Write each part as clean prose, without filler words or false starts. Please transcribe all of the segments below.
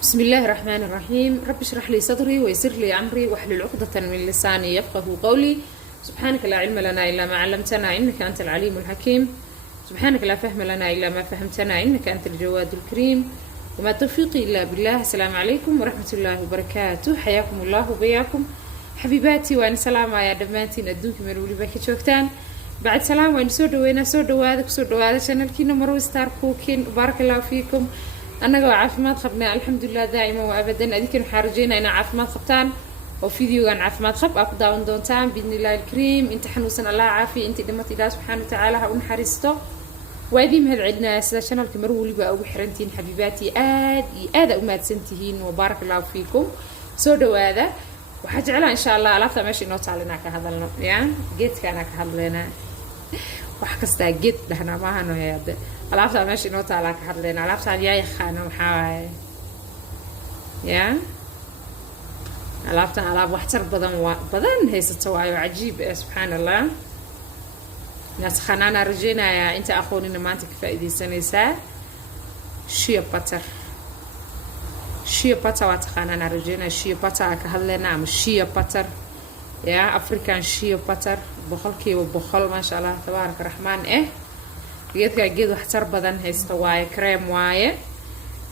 بسم الله الرحمن الرحيم. رب اشرح لي صدري ويسر لي أمري واحلل عقدة من لساني يفقه قولي. سبحانك لا علم لنا إلا ما علمتنا إنك أنت العليم الحكيم. سبحانك لا فهم لنا إلا ما فهمتنا إنك أنت الجواد الكريم. وما توفيقي إلا بالله. السلام عليكم ورحمة الله وبركاته. حياكم الله وبياكم حبيباتي وأنا سلامة يا دمانتين أدونك من ولي باكي شوكتان. بعد سلام وين سو دواada channelkiina Marwo Star Cooking. بارك الله فيكم. أنا عافمات خبنا الحمد لله دائما وأبدا. أديك نحارجينا أنا عافمات خبتان وفيديو عن عافمات خب أقدر داون دونتان بإذن الله الكريم. أنت حنوسنا الله عافي أنت دمت الله سبحانه وتعالى هون حريسته وأديم هذا عندنا سلا channel كمرو اللي بقى وحرنتين حبيباتي آد أمات سنتهين وبارك الله فيكم. سو دواada waxaa jeclaa insha Allah alaabta meesha inoo taalina ka hadalno yaa geedkana ka hadleena wax kasta geed dhahna ma ahano hayade alaabta meesha inoo taala ka hadleena alaabta yaa yaqaan waxa waaye yaa alaabta alaab wax tar badan haysato waayo cajiib subhanallah naas khanana rajeenaya inta aqoonina maanta ka faa'iideysanaysa shea butter shea butter واتقانا رجينا shea butter كهلنا أم shea butter يا أفريكان shea butter بخل كي وبخل ما شاء الله تبارك الرحمن جيد وحتر بدن هيستواي كريم واي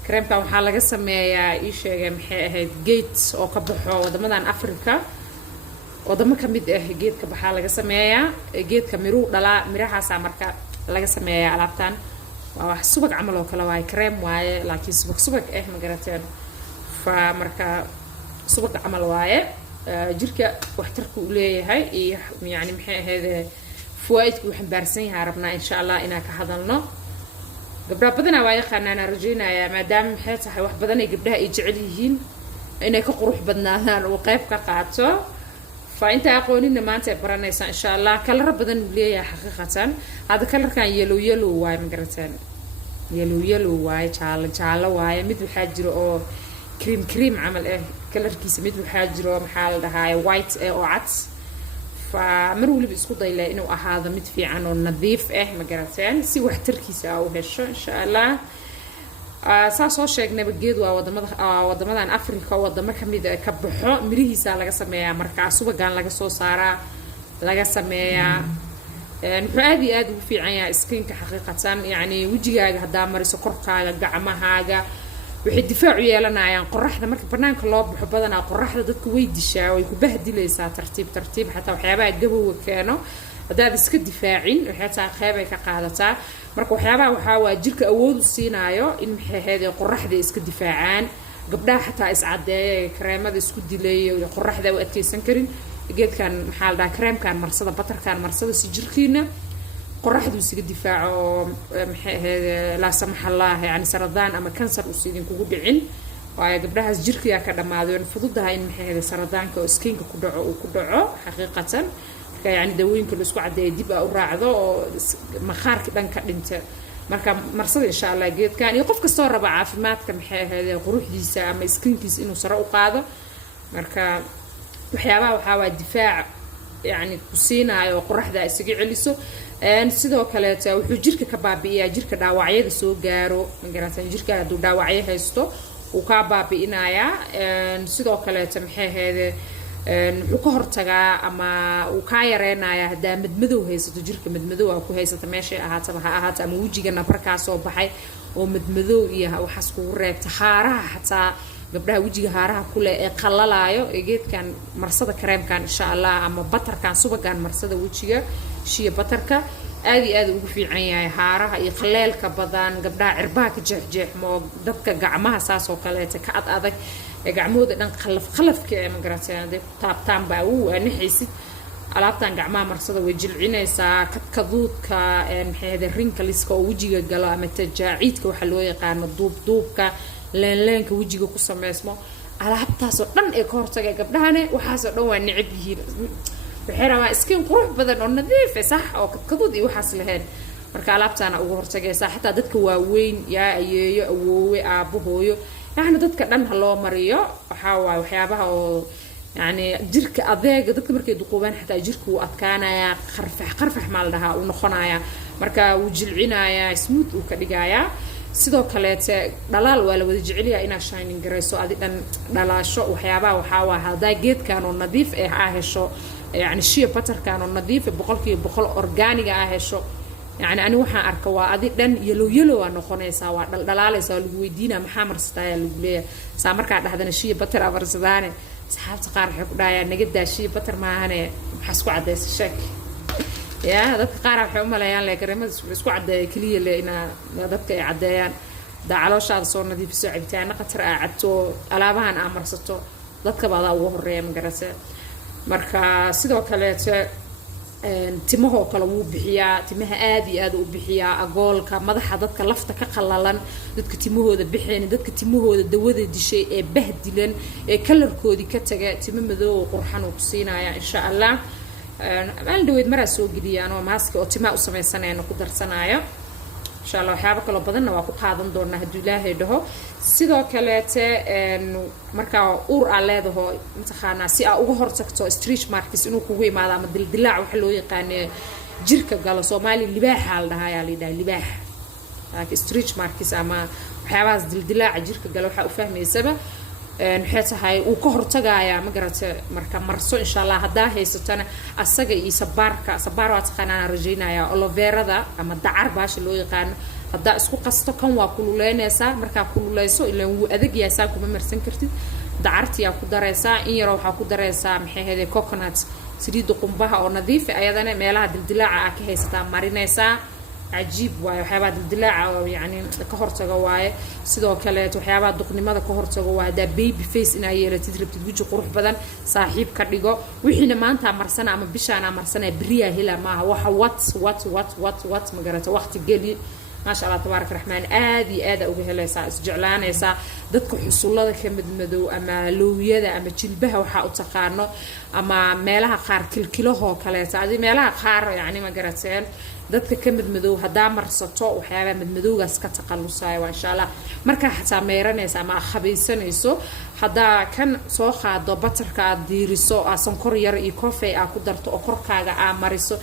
كريم كم حالة قسم يا إيش محي جيت أو كبحو ودمدان أفريقيا ودم كميد جيت كبحالة قسم يا جيت كميرو دلا ميرها سامركا لا قسم يا لابتان وحسبك عمله كلا واي كريم واي لكن سبك مقرتين فمركا سبق عمل وايه جيركا waxtarku u leeyahay يعني maxay ahayd faa'iidku waxaan baarsanyahay rabnaa insha Allah inaan ka hadalno gabdhaha badana waa yaqaanana rajeenaya maadaama maxay tahay wax badan ay gabdhaha ay jecel yihiin inay ka qurux badnaadaan oo qayb ka qaato fa inta aqoonina maanta baranaysa insha Allah kala badan u leeyahay xaqiiqatan hada kalarkan yellow waay magarataan yellow waay jaalo waay mid waxa jiro oo كريم عمل كلر كيس ميد وحاجره محل دهاي وايت او عدس فمروا اللي بيسكو ضايله انه هذا مد في عنه نظيف ما قراتين سي wax tarkiisa oo hesho insha Allah saaso sheegnay bageed waa wadamadan Afrika wadamo kamid ah ka baxo mirihiisa laga sameeyaa marka subagaan laga soo saaraa laga sameeyaa aad u fiican yahay skinka xaqiiqatan yani wajigaaga hadaa mariso korkaaga gacmahaaga waxay difaac u yeelanayaan qorraxda marka banaanka loo baxo badanaa qorraxda dadku way dishaa way ku bahdilaysaa tartiib xataa waxyaabaha gabowga keeno hadaad iska difaacin waxay taa qayb ay ka qaadataa marka waxyaabaha waxa waa jirka awood u siinaayo in maxay ahayd qorraxda iska difaacaan gabdhaha xataa is cadeeyay kareemada isku dileeyo qorraxda u adkeysan karin geedkan maxaa la dhahaa kareemkan marsada batarkan marsada si jirkiina qorraxdu isiga difaaco maxay ahayd la samaxallah yani saradaan ama kansar u siidin kugu dhicin waayo gabdhahaas jirkiga ka dhamaadeen fududahay in maxay ahayd saradaanka oo skinka ku dhaco xaqiiqatan marka yani dawooyinka la isku cadeeyay dib u raacdo oo maqaarka dhanka dhinta marka marsada insha Allah geedkan iyo qof kasta oo raba caafimaadka maxay ahayd quruxdiisa ama skinkiisa inuu sare u qaado marka waxyaabaha waxa waa difaac yani ku siinaayo qorraxda isaga celiso sidoo kale wuxuu jirka ka baabi'iyaa jirka dhaawacyada soo gaaro magarantan jirka haduu dhaawacyo haysto uu ka baabi'inayaa sidoo kale maxay ahayd wuxuu ka hortagaa ama uu ka yareenayaa hadaa madmadow haysto jirka madmadow ku haysto meesha ahaata ama wajiga nabarka soo baxay oo madmadow iyo waxaas ku reebta haaraha xataa gabdhaha wajiga haaraha kule ee qallalaayo geedkan marsada kareemkan insha Allah ama batarkan subagaan marsada wajiga shea butterka aad ugu fiican yahay haaraha iyo qaleelka badan gabdhaha cirbaha ka jeexjeexmo dadka gacmaha saas oo kale ka adag ee gacmooda dhan qalafka ee magarateen ay ku taabtaan baa uu anixaysid alaabtan gacmaha marsada way jilcinaysaa kadkaduudka maxay ahayd wrinkleska oo wajiga galo ama tajaaciidka waxa loo yaqaan duubka leenka wajiga ku sameysmo alaabtaas oo dhan ee ka hortagay gabdhahane waxaas oo dhan waa nicib yihiin waxay rabaa skin qurux badan oo nadiif ah sax oo kadkadud iyo waxaas lahayn marka alaabtaana ugu hortagaysa xataa dadka waaweyn yaa ayeeyo awoowe aabo hooyo yani dadka dhan loo mariyo waxa waa waxyaabaha oo yani jirka adeega dadka markay duqoobaan xataa jirku uu adkaanaya qarfax ma la dhahaa uu noqonaya marka uu jilcinaya smooth uu ka dhigaya sidoo kale dhalaal waa la wada jecel yahay inaad shining garayso adi dhan dhalaasho waxyaabaha waxaa waa hadaa geedkan oo nadiif ah hesho يعني shea butterkan oo nadiif 100% organic ah hesho يعني أنا waxaan arka waa adi dhan yellow aan noqonaysaa waa dhalaalaysaa lagu weydiinaa maxaa marsataa lagu leeyahay saa markaa dhahdana shea butter abarsadaane saxaabta qaar waxay ku dhaayaan naga daa shea butter maahane maxaa isku cadaysa sheek يا dadka qaar waxay u maleeyaan leekareemada isku cadeeyo kaliya leena dadka ay cadeeyaan dacalooshaada soo nadiifiso cabitaana qatar ah cabto alaabahan aan marsato dadka baada ugu horeeyay magarase marka sidoo kale timaha kala wuu bixiyaa timaha aad iyo aad u bixiyaa agoolka madaxa dadka lafta ka qalalan dadka timahooda bixeen dadka timahooda dawada dishay ee bahdilan ee kalarkoodii ka taga timo madow qurxan oo ku siinaya insha Allah aan dhaweyd maraa soo geliyaan oo maaska oo timaa u samaysanayna ku darsanayo insha Allah waxyaabo kale badanna waa ku qaadan doonaa hadii Ilaahay dhaho sidoo kale marka uur aan leedaho intixaana si aad uga hortagto stretch marks inuu kugu imaado ama dildilaac waxa loo yaqaan jirka galo Soomaali libaaxa la dhahayaa libaax laakiin stretch marks ama waxyaabahaas dildilaac jirka galo waxa u fahmaysaba waxay tahay uu ka hortagaya ma garata marka marso insha Allah hadaa haysatana asaga iyo sabaar waa taqaanana rajaynaya aloe vera ama dacar baasha loo yaqaan hadaa isku qasto kan waa kululeynaysa marka kululeyso ilaa uu adag yahay saa kuma marsan kartid dacartiya ku dareysa in yar waxa ku dareysa maxay heeday coconut saliid qumbaha oo nadiif ah ayadana meelaha dildilaaca ah ka haysata marinaysa عجيب واي وحيابات الدلاعة يعني كهرتجا واي سيدو كلات وحيابات دقنمada كهرتجا واي دا بيبي فيس إن أيه تدرب تدوج قروح بدن صاحب كريجو وحين ما أنت مرسنا أما بيشنا مرسنا بريا هلا ما هو وات مجرد وقت جلي ما شاء الله تبارك الرحمن آدي وبهلا يساس جعلان يسا دتك حصولة كمد مدو أما لويدا أما جلبها وحاء تقارنه أما مالها خار كله كلات هذه مالها خار يعني مجرد dadka kamid madow hadaa marsato waxyaaba mid madowgaas ka taqalusay waa insha Allah marka xataa meeranaysa ama khabaysanayso hadaa kan soo qaado butterka aad diiriso sonkor yar iyo coffee aad ku darto oo korkaaga aad mariso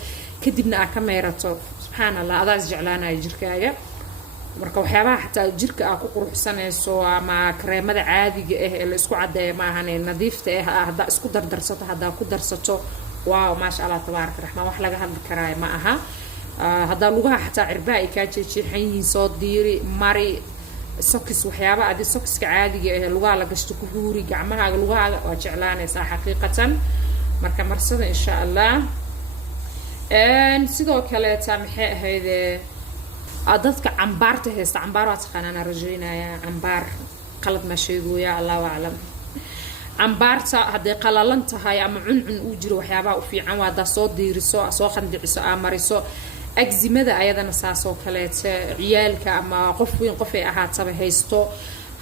kadibna aad ka meerato subhanallah adaas jeclaanay jirkaaga marka waxyaabaha xataa jirka aad ku quruxsanayso ama kareemada caadiga ah ee la isku cadeeyo ma ahan nadiifta ah hadaa isku dardarsato hadaa ku darsato waaw ma sha Allah tabaaraka rahmaan wax laga hadli karaa ma aha هذا لغة حتى عرباء كاتشي حين صوت ديري ماري سوكس وحيابة هذه سوكس كعادي اللغة على قشت كهوري جمعها اللغة وجعلانة صح حقيقة مركب مرصدة إن شاء الله سيدو كلا تامحي هذا أضفك عنبار تهست عنبار أنا رجينا يا عنبار قلب مشيقو يا الله أعلم عنبارتا هدي قلالنتا هاي أما عنعن أوجرو وحيابا وفي عوادا صوت ديرسو سو خندعسو آماريسو أجزمدا أيضا نساسو كاليت عيالك أما قفوين قفي أهاتسا هيستو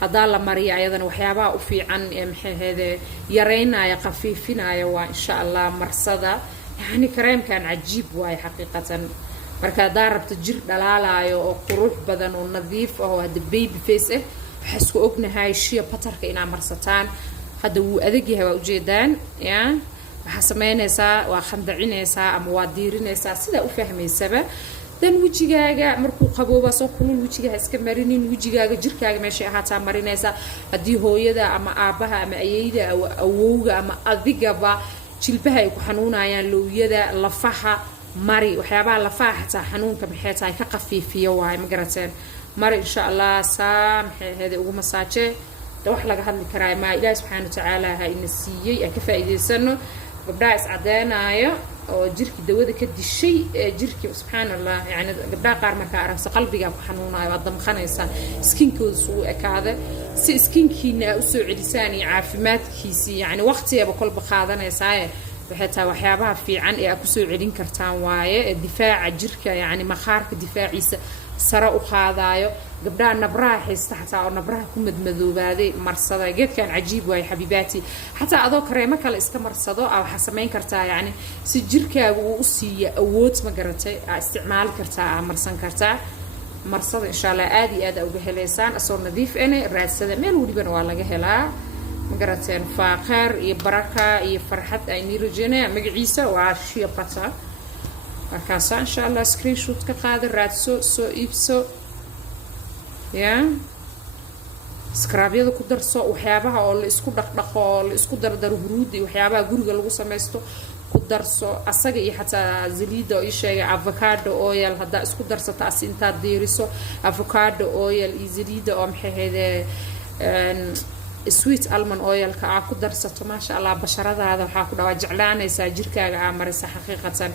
هدا لماريا أيضا وحيابا وفي عن يمحي هذا يرينا يقفيفنا يوا إن شاء الله مرصدا يعني كريم كان عجيب واي حقيقة مركا دارب تجير دلالا يو قروح بدن ونظيف وهو هذا بيبي فيسه حسكو أقنا هاي الشيء بطرك إنا مرصتان هذا هو أذكيه وجدان يعني وحسمينيسا وخندعينيسا أما واديرينيسا سيدا أفهميسا دان وجيغاغا مركو قبوبا سو كلون وجيغا اسكا مرينين وجيغاغا جيركاغا ميشي هاتا مرينيسا هدي هويدا أما آبها أما أييدا أو أووغا أما أذيغابا جلبها يكو حنونايان لويدا لفاها ماري وحيابا لفاها حتى حنونكا بحياتا كقفيفية واي مقراتين ماري إن شاء الله سامحي هذا أقوم مساجي wax laga hadli karaa ma Ilaahay subhanahu wa ta'ala ha inasiiyay ka faa'iideysano gabdhaha is cadeenayo oo jirki dawada ka dishay jirki subhanallah yani gabdhaha qaar marka aragso qalbiga ku xanuunayo wada maqanaysa skinkooda soo ekaada si skinkiina u soo celisaan caafimaadkiisa yani waqtiga kolba qaadanaysaa waxay taa waxyaabaha fiican ee ku soo celin kartaan waaye difaaca jirka yani maqaarka difaaciisa sara u qaadayo gabdhaha nabraha haysta xataa oo nabraha ku madmadoobaday marsada geedkan cajiib way xabiibaati xataa adoo kareemo kale iska marsado waxa sameyn kartaa yani si jirkaagu uu u siiyo awood ma garatay isticmaal kartaa marsan kartaa marsada insha Allah aad uga heleysaan asoo nadiif ene raadsada meel waliba waa laga helaa ma garateen faaqar iyo baraka iyo farxad ay niroojinaya magaciisa waa shea butter markaas insha Allah screenshot ka qaad raadso soo iibso يا سكرابيada ku darso waxyaabaha oo la isku dhaqdhaqo oo la isku dardaro huruudi waxyaabaha guriga lagu sameesto ku darso asaga iyo xataa zaliida oo sheegay avocado oil hada isku darsato as inta diiriso avocado oil iyo zaliida oo maxayde sweet almond oil ka ku darsato ma sha Allah basharadaada waxa ku dhawa jeclaanaysa jirkaaga marisa xaqiiqatan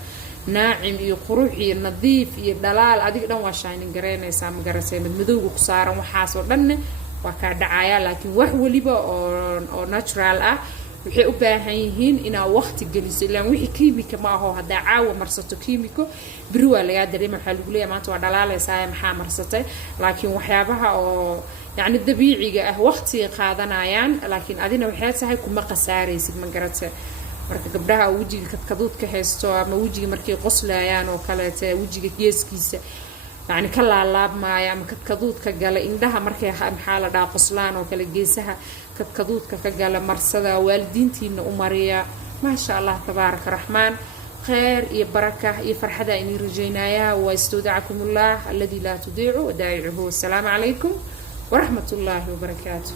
naacim iyo qurux iyo nadiif iyo dhalaal adiga dhan waa shining gareynaysa ma garasay madmadowga ku saaran waxaas oo dhan waa ka dhacaya laakiin wax waliba oo natural ah waxay u baahan yihiin ina waqti geliso ilaa wixii kiimika ma aho hada caawa marsato kiimiko biri waa laga dareema waxa lagu leeyahay maanta waa dhalaalaysaa maxaa marsatay laakiin waxyaabaha oo يعني dabiiciga ah waqti qaadanayaan laakiin adina waxay tahay kuma qasaaraysid ma garatay marka gabdhaha wajiga kadkaduud ka haysto ama wajiga markay qoslayaan oo kale taa wajiga geeskiisa يعني ka laalaabmaya ama kadkaduudka gala indhaha markay maxaa la dhaa qoslaan oo kale geesaha kadkaduudka ka gala marsada waalidiintiina u mariya ma sha Allah tabaarak rahmaan خير يا بركة يا فرحة إني رجيناها واستودعكم الله الذي لا تضيع ودائعه السلام عليكم ورحمة الله وبركاته.